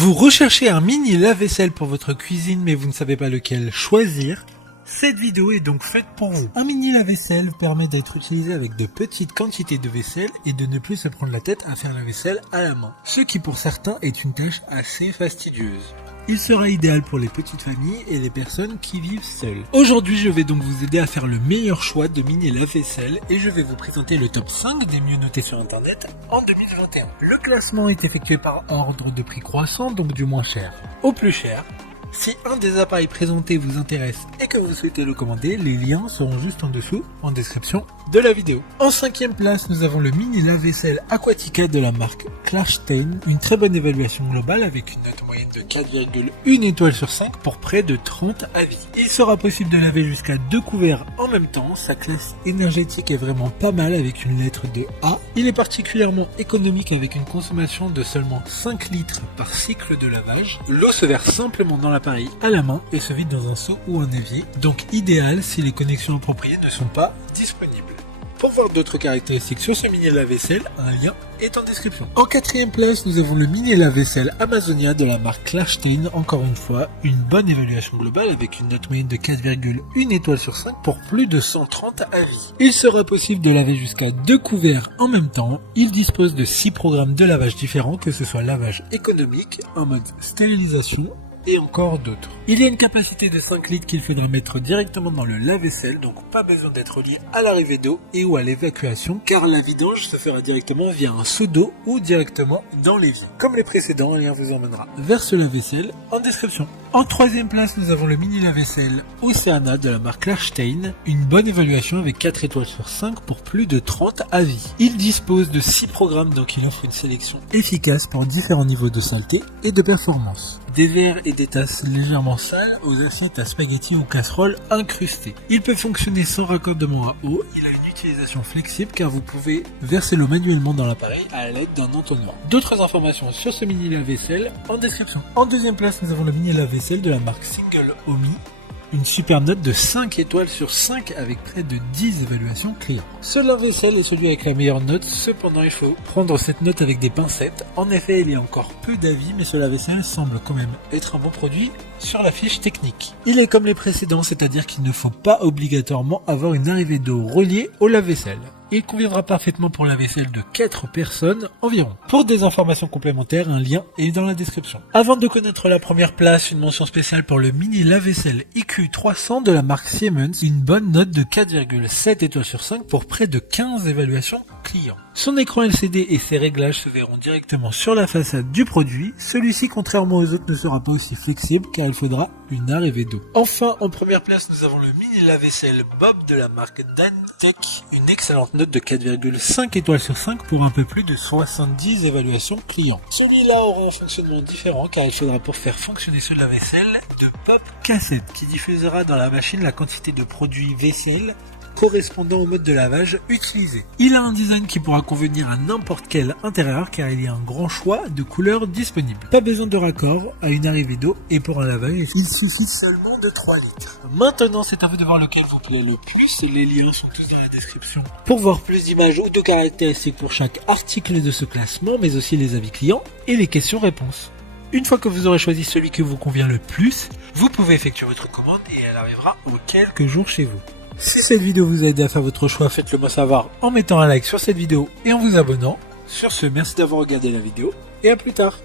Vous recherchez un mini lave-vaisselle pour votre cuisine mais vous ne savez pas lequel choisir? Cette vidéo est donc faite pour vous. Un mini lave-vaisselle permet d'être utilisé avec de petites quantités de vaisselle et de ne plus se prendre la tête à faire la vaisselle à la main. Ce qui pour certains est une tâche assez fastidieuse. Il sera idéal pour les petites familles et les personnes qui vivent seules. Aujourd'hui, je vais donc vous aider à faire le meilleur choix de mini lave-vaisselle et je vais vous présenter le top 5 des mieux notés sur internet en 2021. Le classement est effectué par ordre de prix croissant, donc du moins cher au plus cher. Si un des appareils présentés vous intéresse et que vous souhaitez le commander, les liens seront juste en dessous en description de la vidéo. En 5e place, nous avons le mini lave-vaisselle Aquatica de la marque Klashstein. Une très bonne évaluation globale avec une note moyenne de 4,1 étoiles sur 5 pour près de 30 avis. Il sera possible de laver jusqu'à 2 couverts en même temps. Sa classe énergétique est vraiment pas mal avec une lettre de A. Il est particulièrement économique avec une consommation de seulement 5 litres par cycle de lavage. L'eau se verse simplement dans l'appareil à la main et se vide dans un seau ou un évier. Donc idéal si les connexions appropriées ne sont pas disponibles. Pour voir d'autres caractéristiques sur ce mini lave-vaisselle, un lien est en description. En 4e place, nous avons le mini lave-vaisselle Amazonia de la marque Klashstein. Encore une fois, une bonne évaluation globale avec une note moyenne de 4,1 étoiles sur 5 pour plus de 130 avis. Il sera possible de laver jusqu'à 2 couverts en même temps. Il dispose de 6 programmes de lavage différents, que ce soit lavage économique, en mode stérilisation, et encore d'autres. Il y a une capacité de 5 litres qu'il faudra mettre directement dans le lave-vaisselle, donc pas besoin d'être relié à l'arrivée d'eau et ou à l'évacuation, car la vidange se fera directement via un seau d'eau ou directement dans l'évier. Comme les précédents, un lien vous emmènera vers ce lave-vaisselle en description. En 3e place, nous avons le mini lave-vaisselle Oceana de la marque Klashstein. Une bonne évaluation avec 4 étoiles sur 5 pour plus de 30 avis. Il dispose de 6 programmes, donc il offre une sélection efficace pour différents niveaux de saleté et de performance. Des verres et des tasses légèrement sales aux assiettes à spaghettis ou casseroles incrustées. Il peut fonctionner sans raccordement à eau. Il a une utilisation flexible car vous pouvez verser l'eau manuellement dans l'appareil à l'aide d'un entonnoir. D'autres informations sur ce mini lave-vaisselle en description. En 2e place, nous avons le mini lave-vaisselle de la marque Single Omi. Une super note de 5 étoiles sur 5 avec près de 10 évaluations clients. Ce lave-vaisselle est celui avec la meilleure note, cependant il faut prendre cette note avec des pincettes. En effet, il y a encore peu d'avis, mais ce lave-vaisselle semble quand même être un bon produit sur la fiche technique. Il est comme les précédents, c'est-à-dire qu'il ne faut pas obligatoirement avoir une arrivée d'eau reliée au lave-vaisselle. Il conviendra parfaitement pour la vaisselle de 4 personnes environ. Pour des informations complémentaires, un lien est dans la description. Avant de connaître la première place, une mention spéciale pour le mini lave-vaisselle IQ300 de la marque Siemens. Une bonne note de 4,7 étoiles sur 5 pour près de 15 évaluations clients. Son écran LCD et ses réglages se verront directement sur la façade du produit. Celui-ci, contrairement aux autres, ne sera pas aussi flexible car il faudra une arrivée d'eau. Enfin, en première place, nous avons le mini lave-vaisselle Bob de la marque Dantec. Une excellente note de 4,5 étoiles sur 5 pour un peu plus de 70 évaluations clients. Celui-là aura un fonctionnement différent car il faudra pour faire fonctionner ce lave-vaisselle de pop cassette qui diffusera dans la machine la quantité de produits vaisselle correspondant au mode de lavage utilisé. Il a un design qui pourra convenir à n'importe quel intérieur car il y a un grand choix de couleurs disponibles. Pas besoin de raccord à une arrivée d'eau et pour un lavage, il suffit seulement de 3 litres. Maintenant, c'est à vous de voir lequel vous plaît le plus. Les liens sont tous dans la description pour voir plus d'images ou de caractéristiques pour chaque article de ce classement, mais aussi les avis clients et les questions-réponses. Une fois que vous aurez choisi celui qui vous convient le plus, vous pouvez effectuer votre commande et elle arrivera en quelques jours chez vous. Si cette vidéo vous a aidé à faire votre choix, faites-le moi savoir en mettant un like sur cette vidéo et en vous abonnant. Sur ce, merci d'avoir regardé la vidéo et à plus tard.